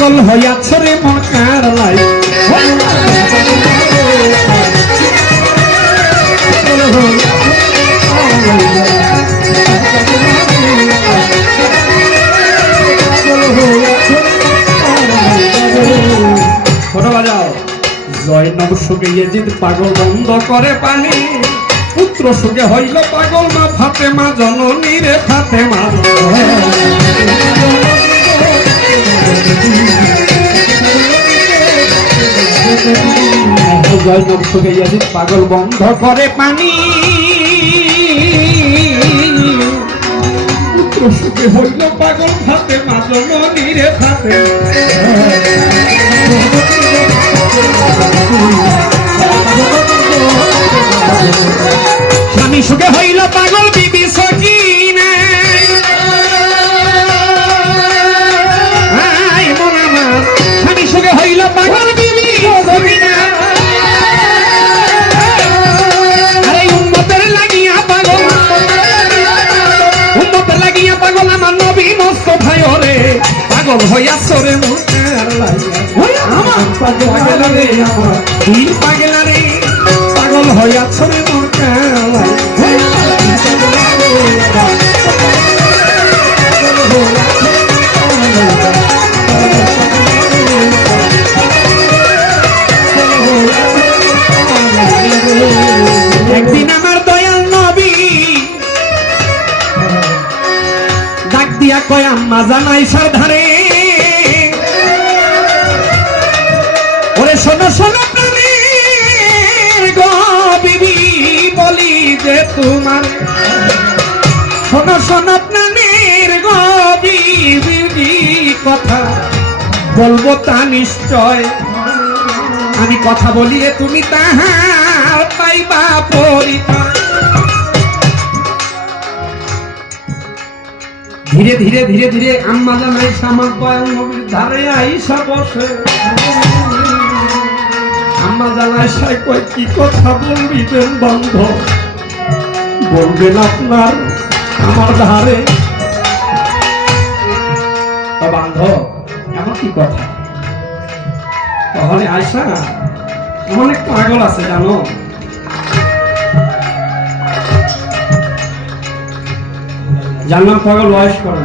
পাগল হইয়াছ রে মকার লাই। জয়নব সুখে ইয়েজিদ পাগল বন্ধ করে পানি। পুত্র সুখে হইল পাগল মা ফাতে মা জননী রে ফাতে মা পাগল বন্ধ করে পানি। হইল পাগল ফাতে মা জননী রে ফাতে স্বামী সুখে হইল পাগল হইয়া সরে আমার পাগল রে আমার। দিল পাগল রে পাগল হইয়া সরে একদিন আমার দয়াল নবী ডাক দিয়া কয় আম্মা জানাই ধারে তোমার। শোনো শোনো, প্রাণীর গো বিবি কথা। বলব তা নিশ্চয়। আমি কথা বলিয়ে তুমি তাহার পাইবা ধীরে ধীরে ধীরে ধীরে আম্মা জানাই সামার ধারে আইসা বসে। আম্মা জানাই সাই কয়, কি কথা বলবিবেন বন্ধ বলবেন আপনার আমার ধারে। বান্ধব, এমন কি কথা? তাহলে আয়সা অনেক পাগল আছে, জানো? জানলাম পাগল বয়স করে।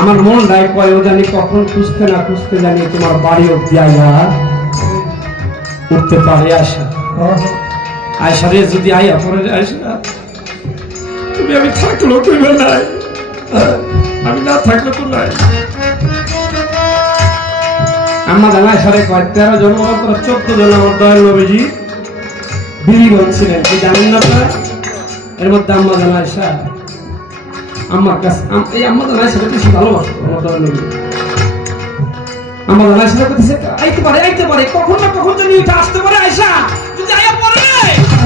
আমার মন রায় কয়, ও জানি কখন খুঁজতে না খুঁজতে জানি তোমার বাড়ি অব্দি আইয়া উঠতে পারে আয়সা। আয়সা রে যদি আইয়া পরে আয়সা তুমি আমি থাকলেও কইবে নাই। আমি না থাকলে তো নাই। আমার জানায় সাড়ে কয়, তেরো জন্ম চোদ্দ জন আমার দয়াল নবীজি বিলিগঞ্জ ছিলেন, কি জানেন না আপনারা এর মধ্যে আম্মা জানায় শাহ আমার কাছে এই আম্মা জানায় সাথে বেশি ভালোবাসতো, আমার দয়াল নবী আমার জানায় সাথে করতেছে আইতে পারে আইতে পারে, কখন না কখন জানি উঠে আসতে পারে আয়সা? আয়া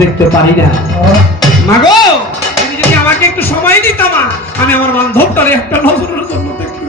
দেখতে পারি না। মাগো তুমি যদি আমাকে একটু সময় দিতাম আমি আমার বান্ধবটারে একটা নজরের জন্য দেখতে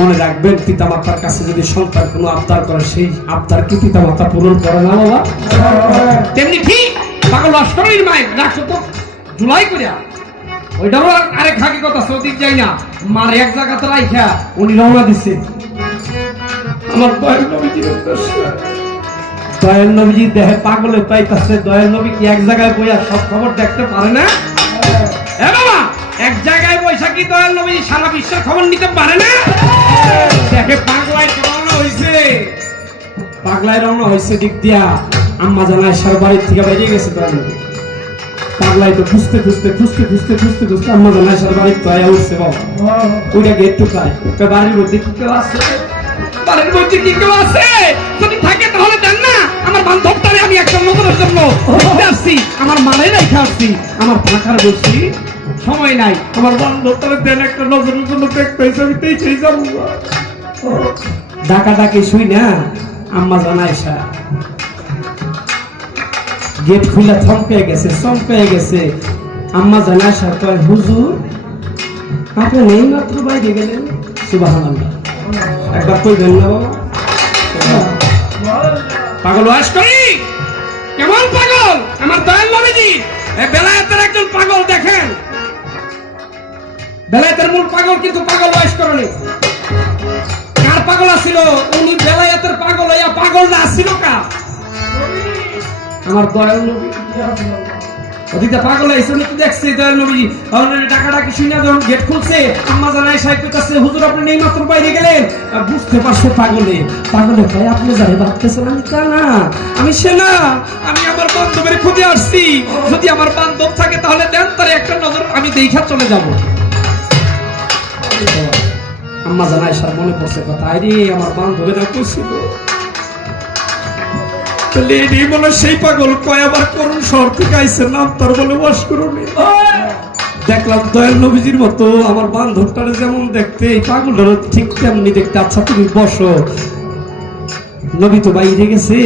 মনে রাখবেন পিতা মাতার কাছে যদি সন্তান কোনো আবদার করে সেই আবদার কি পিতা মাতা পূরণ করে না বাবা। তেমনি ঠিক পাগল লস্করের মায়ের রাখছো তো জুলাই করিয়া। ওইটারও আরেক হাকি কথা সৌদিক যাই না। মার এক জায়গাতে রাইখা উনি রওনা দিছে। আমার নবীজির উদ্দেশ্যে দয়াল নবীজি দেহে পাগলে পাইতাছে। দয়াল নবী কি এক জায়গায় বইয়া সব খবর দেখতে পারে না? বাবা এক জায়গায় বৈশা কি দয়াল নবীজি সারা বিশ্বের খবর নিতে পারে না? দেখে পাগলায় রওনা হইছে। পাগলায় রওনা হইছে দিক দিয়া। আম্মা জানায় সার বাড়ির থেকে বেরিয়ে গেছে দয়াল নবী। পাগলাই তো খুঁজতে খুঁজতে খুঁজতে খুঁজতে খুঁজতে খুঁজতে আম্মা জানায় সার বাড়ির উঠছে বাবা। ওইটা গেট বাড়ির মধ্যে কি কেউ আছে? বাড়ির মধ্যে কি কেউ আছে? যদি থাকে তাহলে দেন না। আমার বান্ধবটারে আমি নজরের জন্য আসছি। আমার রেখে আসছি। আমার সময় নাই। আমার বান্ধব তাহলে দেন একটা নজরের জন্য দেখতে হয়েছে আমি দেখেই যাব। ডাকা ডাকি শুই না আম্মা জানাইসা গেট খুলে থমকে গেছে চমকে গেছে। আম্মা জানাইসা কয় হুজুর আপনি নেই মাত্র বাইরে গেলেন? সুবাহ একবার কইবেন না বাবা। পাগল ওয়াশ করি কেমন পাগল? আমার দয়াল নবীজি। বেলায়েতের একজন পাগল দেখেন। বেলায়েতের মূল পাগল কিন্তু পাগল ওয়াশ করনি কার পাগল আছিল? উনি বেলায়েতের পাগল হইয়া পাগল না ছিল কা আমার দয়াল নবী পাগল হয়েছে তো দেখছে নবী গেট খুলছে। আম্মা কাছে হুজুর, আপনি নেই মাত্র বাইরে গেলেন আর বুঝতে পারছে পাগলে? পাগলে ভাই আপনি যারে ভাবতেছেন, আমি তা না। আমি সে না আমি আমার বান্ধবের খুঁজে আসছি। যদি আমার বান্ধব থাকে, তাহলে দেন তার একটা নজর, আমি দেখা চলে যাব। আম্মা জানাই সার মনে পড়ছে কথা। আরে আমার বান্ধবেরা কইছিল তাহলে মনে সেই পাগল করুন শহর থেকে আইসে নাম তার বলে বাস করুন। দেখলাম দয়াল নবীজির মতো আমার বান্ধবটারে যেমন দেখতে, এই পাগলটারও ঠিক তেমনি দেখতে। আচ্ছা তুমি বসো। নবী তো বাইরে গেছে।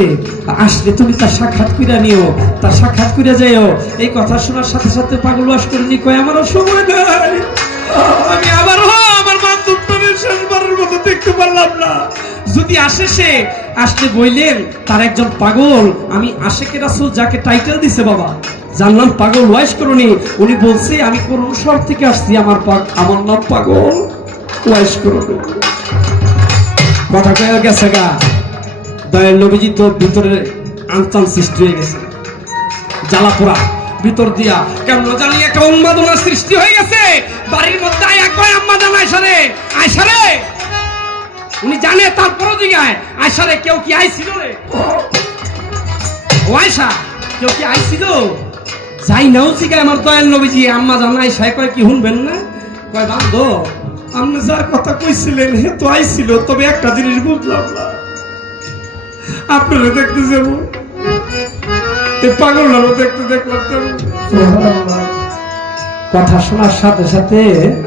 আসলে তুমি তার সাক্ষাৎ কইরা নিও। তার সাক্ষাৎ কইরা যাইও। এই কথা শোনার সাথে সাথে পাগল বাস করে নি কয়, আমারও সময় নাই। আসে আসলে বইলেন, তার একজন পাগল, আমি আশেকে রাসুল যাকে টাইটেল দিছে বাবা জানলাম পাগল ওয়াইস করুনি, উনি বলছে, আমি কোন শহর থেকে আসছি, আমার আমার নাম পাগল ওয়াইস করুনি। কথা কয়ে গেছে গা, দয়াল নবীজি তো ভিতরে আনচান সৃষ্টি হয়ে গেছে। জ্বালাপোড়া ভিতর দিয়া কেমন জানি একটা উন্মাদনা সৃষ্টি হয়ে গেছে, বাড়ির মধ্যে আয়া কয় আম্মা জান আয়সারে আয়সারে উনি জানে তারপরও জিগায় আয়সারে কেউ কি আইছিল রে? ও আয়সা কেউ কি আইছিল? যাই নাও জিগায় আমার দয়াল নবীজি, আম্মা জান আয়সায় কয় কি শুনবেন না? কয়, বান্ধ, আপনি যার কথা কইছিলেন, হে তো আইছিল, তবে একটা জিনিস বুঝলাম না। আপনারা দেখতে যাব এই পাগলটারও দেখতে দেখলাম। কথা শোনার সাথে সাথে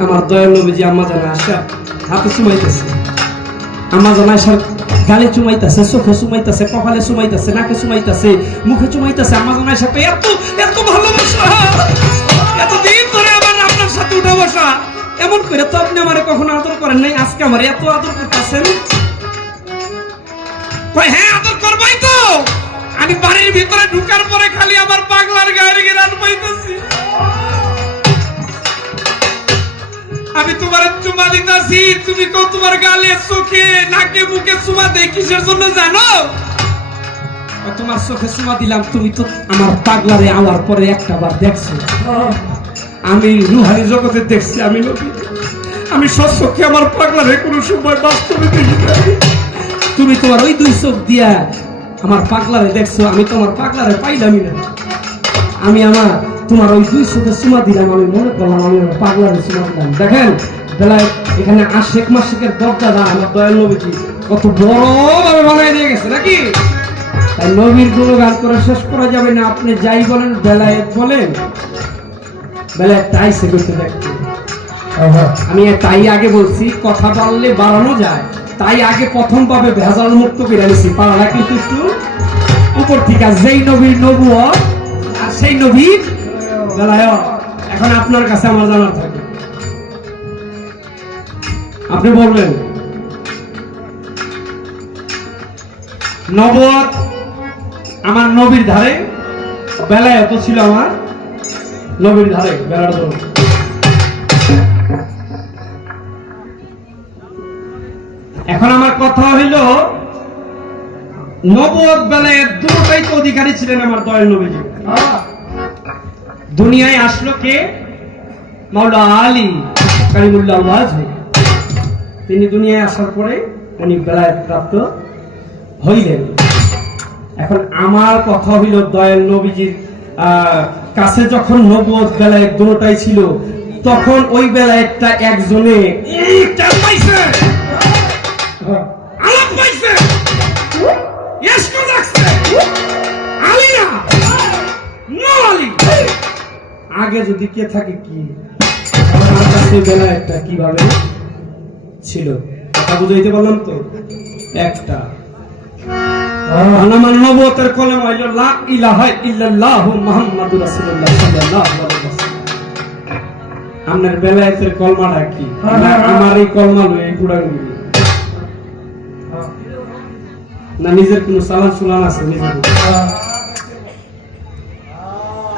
আমার দয়াল নবীজি, আম্মা জানা আসা হাতে চুমাইতেছে আম্মা জানা আসার গালে চুমাইতেছে, চোখে চুমাইতেছে, কপালে চুমাইতেছে, নাকে চুমাইতেছে, মুখে চুমাইতেছে আম্মা জানা আসা এত এত ভালোবাসা এতদিন ধরে আমার আপনার সাথে উঠা বসা, এমন করে তো আপনি আমারে কখনো আদর করেন নাই, আজকে আমার এত আদর করতেছেন? হ্যাঁ আদর করবাই তো। আমি বাড়ির ভিতরে ঢুকার পরে খালি আমার পাগলার গায়ের গিরান পাইতেছি। আমি তোমার চুমা দিতাছি, তুমি তো তোমার গালে চোখে নাকে মুখে চুমা দেই কিসের জন্য জানো? তোমার চোখে চুমা দিলাম, তুমি তো আমার পাগলারে আওয়ার পরে একটা বার দেখছ। আমি রুহানি জগতে দেখছি, আমি নবী। আমি সচক্ষে আমার পাগলারে কোনো সময় বাস্তবে দেখি তুমি তোমার ওই দুই চোখ দিয়া আমার পাগলারে দেখছ, আমি তোমার পাগলারে পাইলামই না। আমি আমার তোমার ওই দুই চোখে চুমা দিলাম আমি মনে করলাম আমি পাগলারে চুমা দিলাম। দেখেন বেলায় এখানে আশেক মাসেকের দরজাটা আমার দয়াল নবীজি কত বড়ভাবে বানাই দিয়ে গেছে নাকি? তাই নবীরগুলো গান করে শেষ করা যাবে না আপনি যাই বলেন বেলায় বলেন। বেলায় তাই সে করতে দেখতে। আমি তাই আগে বলছি কথা বললে বাড়ানো যায়। তাই আগে প্রথম পাবে ভেজাল মুক্ত আনিছি পাড়াটা কিন্তু একটু উপর থেকে আর যেই নবীর নবু আর সেই নবীর এখন আপনার কাছে আমার জানার থাকে। আপনি বলবেন নবত আমার নবীর ধারে, বেলায় এত ছিল আমার নবীর ধারে, বেলার ধরে এখন আমার কথা হইল, নবদ বেলায় দুটাই তো অধিকারী ছিলেন আমার দয়াল নবীজি। দুনিয়ায় আসলো কে? মাওলা আলী কারিমুল্লাহ ওয়াজহি তিনি দুনিয়ায় আসার পরে উনি বেলায় প্রাপ্ত হইলেন। এখন আমার কথা হইল, দয়াল নবীজির কাছে যখন নবদ বেলায় দুটাই ছিল, তখন ওই বেলায় একটা একজনে পাইছে। আলাপ পাইছে। আলী না নো আলী। আগে যদি কে থাকে কি? সেই বেলায়টা কীভাবে ছিল? কথা বুঝাইতে তো? একটা। না নিজের কোনো সালান সুলান আছে, নিজের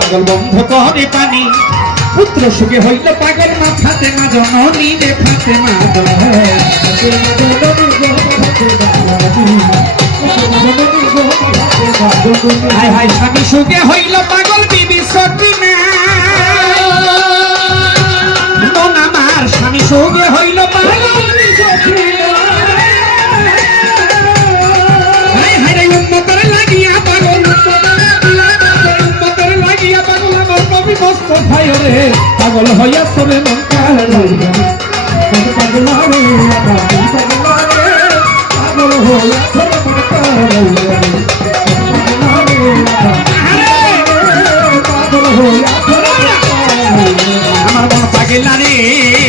পাগল বন্ধ করে পানি পুত্র সুখে হইল পাগল মাথাতে মা জননী হায় হায় স্বামী সুখে হইল পাগল বিবি সকিনা মন আমার স্বামী সুখে হইল পাগল হায় রে উম্মতের লাগিয়া পাগল পাগল পাগল হইয়া সরে মন পাগল পাগল হইয়া আমার মন পাগলা রে